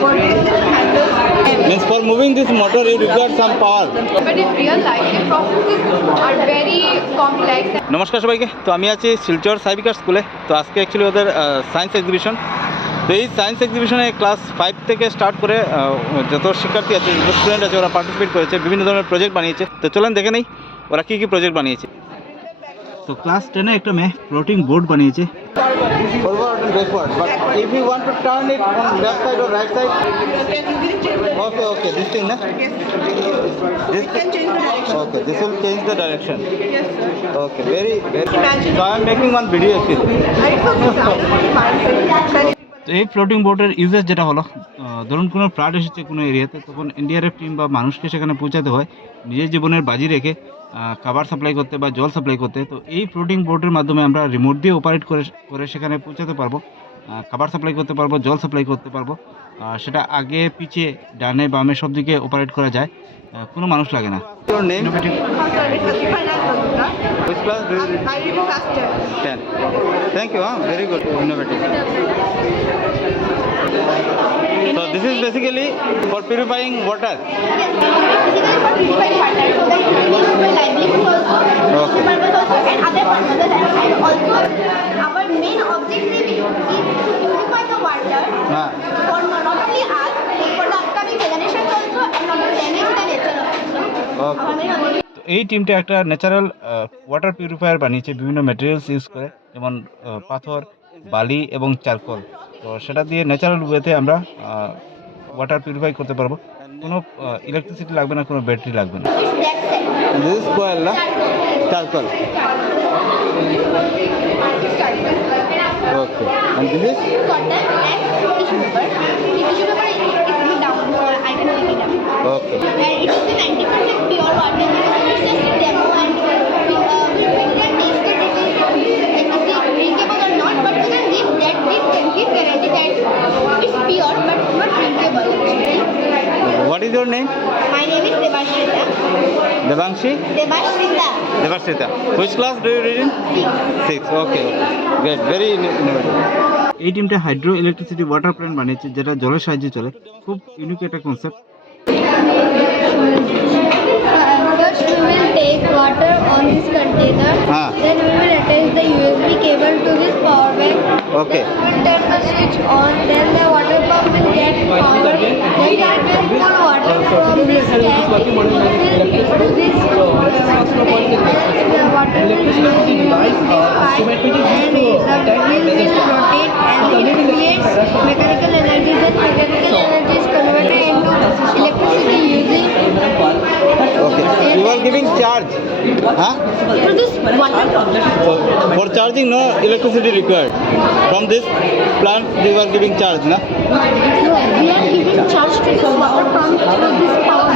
for this handles. Means for moving this motor you require some power. But in real life, the processes are very complex. নমস্কার সবাইকে। তো আমি আছি শিলচর সাইবিকার স্কুলে। তো আজকে অ্যাকচুয়ালি ওদের সায়েন্স এক্সিবিশন। তো এই সায়েন্স এক্সিবিশনে ক্লাস 5 থেকে স্টার্ট করে যত শিক্ষার্থী আছে, যত স্টুডেন্ট আছে, ওরা পার্টিসিপেট করেছে, বিভিন্ন ধরনের প্রজেক্ট বানিয়েছে। তো চলেন দেখে নেই ওরা কী কী প্রজেক্ট বানিয়েছে। তো ক্লাস 10-এ একটা মেয়ে ফ্লোটিং বোর্ড বানিয়েছে। Forward and backward, but if you want to turn it on left side or right side, okay, this thing, na? This can change the direction. Okay, this will change the direction. Yes, sir. Okay, very. Imagine. So I am making one video actually. তো এই ফ্লোটিং বোটের ইউজেস যেটা হলো, ধরুন কোনো ফ্লাড এসেছে কোনো এরিয়াতে, তখন এনডিআরএফ টিম বা মানুষকে সেখানে পৌঁছাতে হয় নিজের জীবনের বাজি রেখে খাবার সাপ্লাই করতে বা জল সাপ্লাই করতে। তো এই ফ্লোটিং বোটের মাধ্যমে আমরা রিমোট দিয়ে অপারেট করে সেখানে পৌঁছাতে পারবো, খাবার সাপ্লাই করতে পারবো, জল সাপ্লাই করতে পারবো। সেটা আগে পিছিয়ে ডানে বামে সব দিকে অপারেট করা যায়, কোনো মানুষ লাগে না। Your name? Which class do you read? I read class 10. 10. Thank you. Very good. Innovative. So this is basically for purifying water. Yes, basically for purifying water, so that it will be used for livelihood also, Okay. purpose also, and other purposes. And also, our main objective is to purify the water for not only us, but for the upcoming generations also, and not to damage the nature also. Okay. Our main objective. এই টিমটা একটা natural water purifier বানিয়েছে বিভিন্ন materials use করে, যেমন পাথর, বালি এবং চারকোল। তো সেটা দিয়ে ন্যাচারাল ওয়েতে আমরা ওয়াটার পিউরিফাই করতে পারবো, কোনো ইলেকট্রিসিটি লাগবে না, কোনো ব্যাটারি লাগবে না। It's that set. This is কোয়েল না, charcoal. Okay, and this is Cotton and tissue paper. The tissue paper is really down, so I can take it up. Okay. And it is the 90% pure water. It's just a demo, and we can taste it. Is it drinkable or not? But we can give guarantee that it's pure, but not drinkable. What is your name? My name is Devashrita. Devangshi? Devashrita. Devashrita. Which class do you read in? 6. Okay. Great. Very innovative. এই টিমটা hydro electricity water plant বানিয়েছে, যেটা জলের সাহায্যে চলে। খুব ইউনিক একটা concept. First we will take water on this container. Then we will attach the USB cable to this power bank. Okay. Then we will turn the switch on. Then the water pump will get power. Then it will pull water from this tank to this container. The water will use this pipe, and the wheel will rotate, and it creates mechanical energy. Then mechanical energy is converted into electricity using. Okay. You are giving charge. For this water pump. For charging, no electricity required. From this plant, you are giving charge, na? No, we are giving charge to this water pump through this power.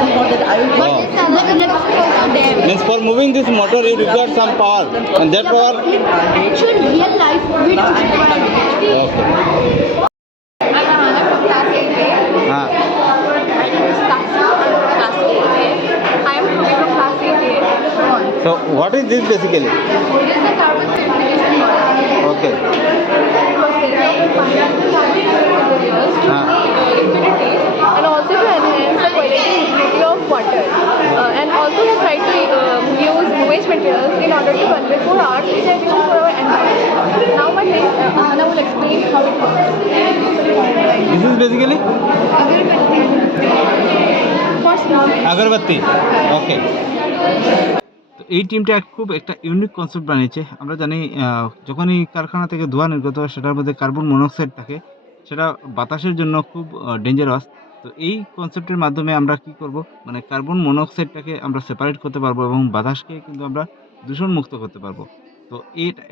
But this other electricity also there. Means for moving this motor, you require some power, and that power. In actual real life, we don't require electricity. Okay. I'm Anna from class 8A. हाँ. My name is Taxi. I'm from class 8A. I am from class 8A. So what is this basically? It is a carbon purification model. Okay. Impurities and also to enhance the quality and purity of water, and also we try to use waste materials in order to convey for our utilization for our environment. Now my friend Anna will explain how it works. This is basically For small আগরবাতি। ওকে। তো এই টিমটা খুব একটা unique concept বানিয়েছে। আমরা জানি যখনই কারখানা থেকে ধোঁয়া নির্গত হয় সেটার মধ্যে কার্বন মনোক্সাইড থাকে, সেটা বাতাসের জন্য খুব ডেঞ্জারাস। তো এই কনসেপ্টের মাধ্যমে আমরা কি করব, মানে কার্বন মনোক্সাইডটাকে আমরা সেপারেট করতে পারবো এবং বাতাসকে কিন্তু আমরা দূষণ মুক্ত করতে পারবো। তো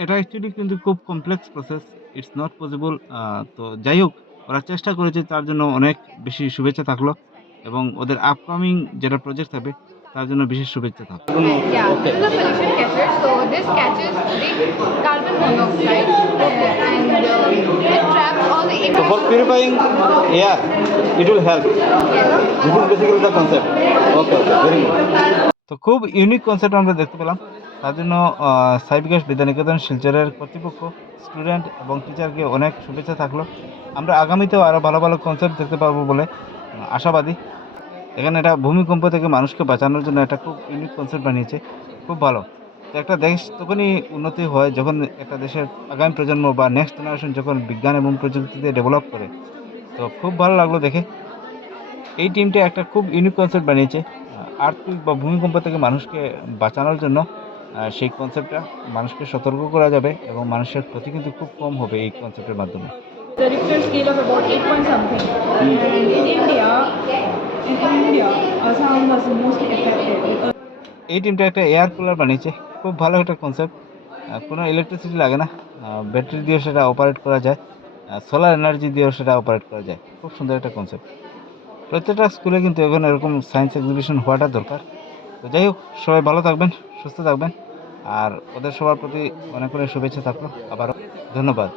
এটা অ্যাকচুয়ালি কিন্তু খুব complex process, it's not possible. তো যাই হোক, ওরা চেষ্টা করেছে, তার জন্য অনেক বেশি শুভেচ্ছা থাকলো, এবং ওদের আপকামিং যেটা প্রজেক্ট হবে তার জন্য বিশেষ শুভেচ্ছা থাকলো। Yeah, this is a pollution catcher. So this catches the carbon monoxide, and it traps all the. So for purifying air, it will help. This is basically the concept. Okay, very good. তো খুব unique concept আমরা দেখতে পেলাম। তার জন্য সাই বিকাশ বিদ্যানিকেতন শিলচরের কর্তৃপক্ষ, স্টুডেন্ট এবং টিচারকে অনেক শুভেচ্ছা থাকলো। আমরা আগামীতেও আরও ভালো ভালো কনসেপ্ট দেখতে পারবো বলে আশাবাদী। এখানে এটা ভূমিকম্প থেকে মানুষকে বাঁচানোর জন্য একটা খুব ইউনিক কনসেপ্ট বানিয়েছে, খুব ভালো। তো একটা দেশ তখনই উন্নতি হয় যখন একটা দেশের আগামী প্রজন্ম বা নেক্সট জেনারেশন যখন বিজ্ঞান এবং প্রযুক্তিতে ডেভেলপ করে। তো খুব ভালো লাগলো দেখে। এই টিমটা একটা খুব ইউনিক কনসেপ্ট বানিয়েছে আর্থকুইক বা ভূমিকম্প থেকে মানুষকে বাঁচানোর জন্য। সেই কনসেপ্টটা মানুষকে সতর্ক করা যাবে এবং মানুষের ক্ষতি কিন্তু খুব কম হবে এই কনসেপ্টের মাধ্যমে। The Richter scale of about 8 point something. And in India, Assam was the most affected. এই টিমটা একটা এয়ার কুলার বানিয়েছে, খুব ভালো একটা কনসেপ্ট। কোনো ইলেকট্রিসিটি লাগে না, ব্যাটারি দিয়েও সেটা অপারেট করা যায়, সোলার এনার্জি দিয়েও সেটা অপারেট করা যায়। খুব সুন্দর একটা কনসেপ্ট। প্রত্যেকটা স্কুলে কিন্তু এখন এরকম সায়েন্স এক্সিবিশন হওয়াটা দরকার। তো যাই হোক, সবাই ভালো থাকবেন, সুস্থ থাকবেন, আর ওদের সবার প্রতি অনেক অনেক শুভেচ্ছা থাকলো। আবারও ধন্যবাদ।